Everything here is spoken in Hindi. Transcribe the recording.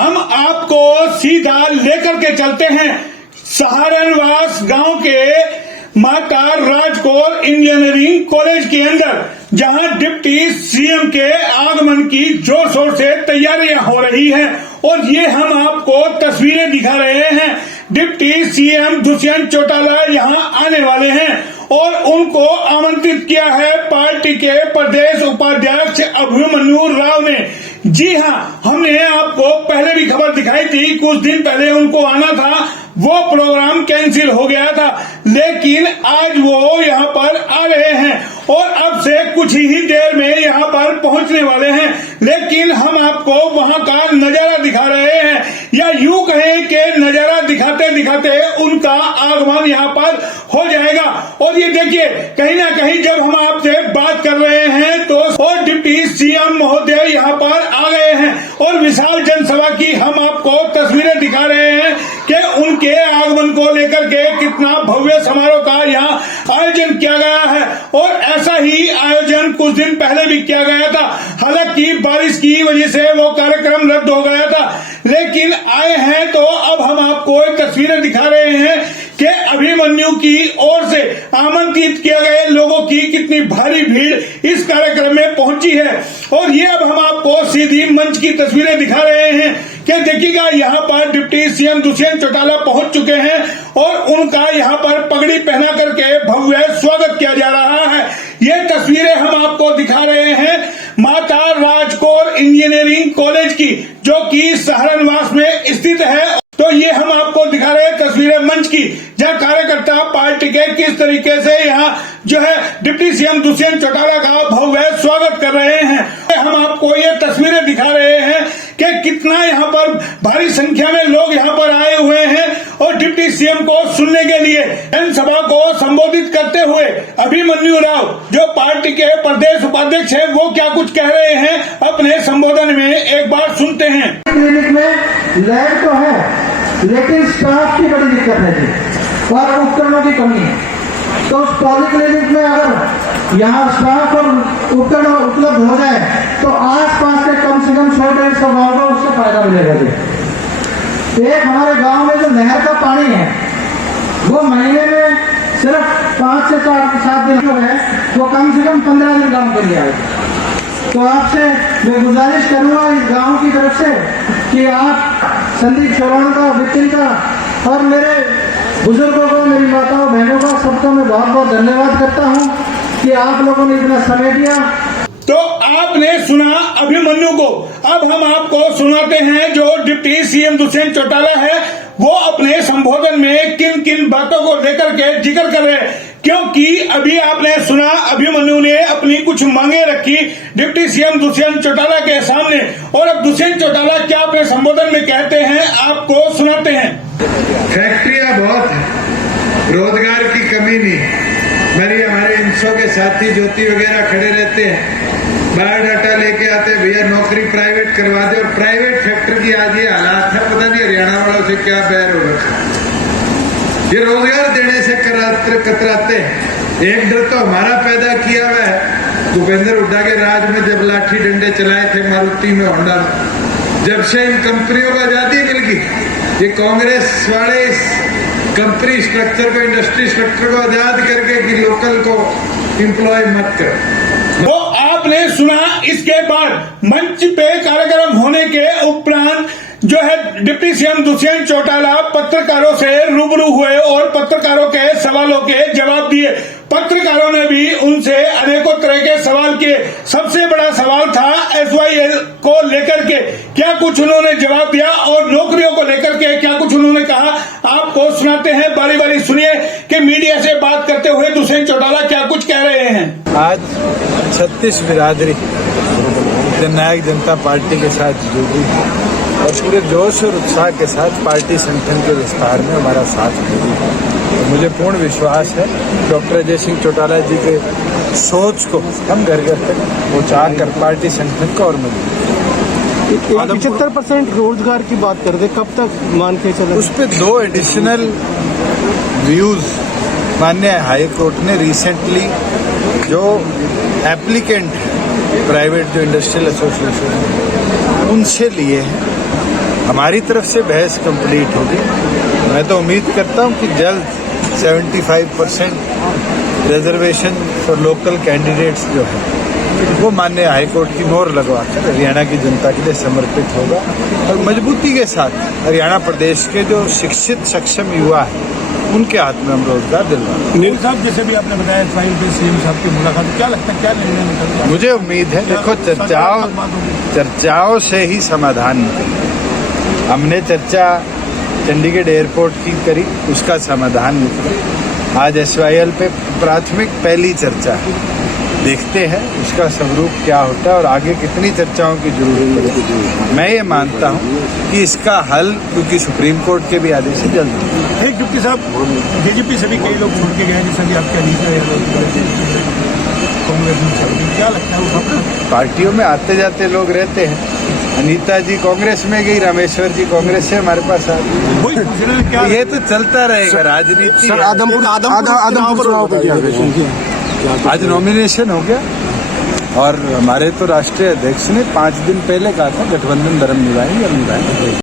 हम आपको सीधा लेकर के चलते हैं सहारनवास गांव के माता राजकौर इंजीनियरिंग कॉलेज के अंदर, जहां डिप्टी सीएम के आगमन की जोर शोर से तैयारियां हो रही हैं। और ये हम आपको तस्वीरें दिखा रहे हैं। डिप्टी सीएम दुष्यंत चौटाला यहां आने वाले हैं और उनको आमंत्रित किया है पार्टी के प्रदेश उपाध्यक्ष अभिमन्यु राव ने। जी हां, हमने आपको पहले भी खबर दिखाई थी, कुछ दिन पहले उनको आना था, वो प्रोग्राम कैंसिल हो गया था, लेकिन आज वो यहाँ पर आ रहे हैं और अब से कुछ ही देर में यहाँ पर पहुंचने वाले हैं। लेकिन हम आपको वहां का नजारा दिखा रहे हैं, या यूं कहें कि नजारा दिखाते दिखाते उनका आगमन यहाँ पर हो जाएगा। और ये देखिए, कहीं ना कहीं जब हम आपसे बात कर रहे हैं तो और डिप्टी सीएम महोदय यहाँ पर आ गए हैं और विशाल जनसभा की हम आपको तस्वीरें दिखा रहे हैं कि उनके आगमन को लेकर के कितना भव्य समारोह का यहाँ आयोजन किया गया है। और ऐसा ही आयोजन कुछ दिन पहले भी किया गया था, हालांकि बारिश की वजह से वो कार्यक्रम रद्द हो गया था, लेकिन आए हैं तो अब हम आपको तस्वीरें दिखा रहे हैं कि अभिमन्यु की ओर से आमंत्रित किए गए लोगों की कितनी भारी भीड़ इस कार्यक्रम में पहुंची है। और ये अब हम आपको सीधी मंच की तस्वीरें दिखा रहे हैं कि देखिएगा, यहाँ पर डिप्टी सीएम दुष्यंत चौटाला पहुंच चुके हैं और उनका यहाँ पर पगड़ी पहना करके भव्य स्वागत किया जा रहा है। ये तस्वीरें हम आपको दिखा रहे हैं माता राजकौर इंजीनियरिंग कॉलेज की, जो कि सहारनवास में स्थित है। तो ये हम आपको दिखा रहे हैं तस्वीरें मंच की, जहां कार्यकर्ता पार्टी के किस तरीके से यहाँ जो है डिप्टी सीएम दुष्यंत चौटाला का भव्य स्वागत कर रहे हैं। हम आपको ये तस्वीरें दिखा रहे हैं कि कितना यहाँ पर भारी संख्या में लोग यहाँ पर आए हुए हैं और डिप्टी सीएम को सुनने के लिए जनसभा को संबोधित करते हुए अभिमन्यु राव, जो पार्टी के प्रदेश उपाध्यक्ष है, वो क्या कुछ कह रहे हैं अपने संबोधन में, एक बार सुनते हैं। क्लिनिक में लैब तो है, लेकिन स्टाफ की बड़ी दिक्कत है जी, और उपकरणों की कमी है। तो उस पॉलीक्लिनिक में अगर यहाँ स्टाफ और उपकरण उपलब्ध हो जाए तो आसपास के कम से कम 100-150 गाँव को उससे फायदा मिलेगा जी। एक हमारे गांव में जो नहर का पानी है, वो महीने में सिर्फ 5 से 7 दिन जो है, वो कम से कम 15 दिन गाँव के लिए आएगा। तो आपसे मैं गुजारिश करूंगा इस गांव की तरफ से कि आप संदीप चौहान का, विपिन का और मेरे बुजुर्गों को, मेरी माताओं बहनों का, सबका मैं बहुत बहुत धन्यवाद करता हूं कि आप लोगों ने इतना समय दिया। तो आपने सुना अभिमन्यु को, अब हम आपको सुनाते हैं जो डिप्टी सीएम दुष्यंत चौटाला है, वो अपने संबोधन में किन किन बातों को लेकर के जिक्र कर रहे हैं। क्योंकि अभी आपने सुना अभिमन्यु ने अपनी कुछ मांगे रखी डिप्टी सीएम दुष्यंत चौटाला के सामने, और अब दुष्यंत चौटाला क्या अपने संबोधन में कहते हैं आपको सुनाते हैं। फैक्ट्रियां बहुत है, रोजगार की कमी नहीं। मेरी हमारे इंसो के साथी ज्योति वगैरह खड़े रहते हैं, बायोडाटा लेके आते, भैया नौकरी प्राइवेट करवा दे, और प्राइवेट फैक्ट्री की आज ये हालात है, पता नहीं हरियाणा वालों से क्या बैर हो रखा है। ये रोजगार देने से कतराते हैं। एक डर तो हमारा पैदा किया हुआ है, भूपेंद्र हुड्डा के राज में जब लाठी डंडे चलाए थे मारुति में, होंडा में, जब से इन कंपनियों को आजादी मिल गई, ये कांग्रेस वाले इस कंपनी स्ट्रक्चर को, इंडस्ट्री स्ट्रक्चर को आजाद करके कि लोकल को एम्प्लॉय मत कर। वो आपने सुना। इसके बाद मंच पे कार्यक्रम होने के उपरांत जो है डिप्टी सीएम दुष्यंत चौटाला पत्रकारों से रूबरू हुए और पत्रकारों के सवालों के जवाब दिए। पत्रकारों ने भी उनसे अनेकों तरह के सवाल किए। सबसे बड़ा सवाल था SYL को लेकर के, क्या कुछ उन्होंने जवाब दिया, और नौकरियों को लेकर के क्या कुछ उन्होंने कहा, आपको सुनाते हैं। बारी बारी सुनिए कि मीडिया से बात करते हुए दुष्यंत चौटाला क्या कुछ कह रहे हैं। आज 36 बिरादरी जननायक जनता पार्टी के साथ जुड़ी और पूरे जोश और उत्साह के साथ पार्टी संगठन के विस्तार में हमारा साथ देगी। तो मुझे पूर्ण विश्वास है डॉक्टर अजय सिंह चौटाला जी के सोच को हम घर घर तक पहुँचा कर पार्टी संगठन को और मजबूत 75% रोजगार की बात कर दे, कब तक मान के चले? उस पर 2 एडिशनल व्यूज माननीय हाई कोर्ट ने रिसेंटली जो एप्लीकेंट प्राइवेट जो इंडस्ट्रियल एसोसिएशन उनसे लिए हैं। हमारी तरफ से बहस कंप्लीट होगी। मैं तो उम्मीद करता हूं कि जल्द 75% रिजर्वेशन फॉर लोकल कैंडिडेट्स जो है वो माननीय हाईकोर्ट की मोहर लगवाकर हरियाणा की जनता के लिए समर्पित होगा और मजबूती के साथ हरियाणा प्रदेश के जो शिक्षित सक्षम युवा है उनके हाथ में हम रोजगार दिलवाएंगे। नील साहब, जैसे भी आपने बताया फाइल पे सीएम साहब की मुलाकात, क्या लगता है क्या निर्णय निकलता है? मुझे उम्मीद है, देखो चर्चाओं से ही समाधान निकले। हमने चर्चा चंडीगढ़ एयरपोर्ट की करी, उसका समाधान निकला। आज SYL पे प्राथमिक पहली चर्चा है, देखते हैं उसका स्वरूप क्या होता है और आगे कितनी चर्चाओं की जरूरत पड़ेगी। मैं ये मानता हूँ कि इसका हल, क्योंकि सुप्रीम कोर्ट के भी आदेश है, जल्द होगा। एक डिप्टी साहब, DGP से भी कई लोग छोड़ के गए, जैसा कि आपके अनीता कांग्रेस में, क्या लगता है वो पार्टियों में आते जाते लोग रहते हैं। अनीता जी कांग्रेस में गई, रामेश्वर जी कांग्रेस से हमारे पास आ गए। वही पूछ रहे हैं, क्या ये तो चलता रहेगा, राजनीति है। आदमपुर चुनाव पे क्या आज नॉमिनेशन हो गया और हमारे तो राष्ट्रीय अध्यक्ष ने 5 दिन पहले कहा था गठबंधन धर्म निभाएंगे और निभाएंगे।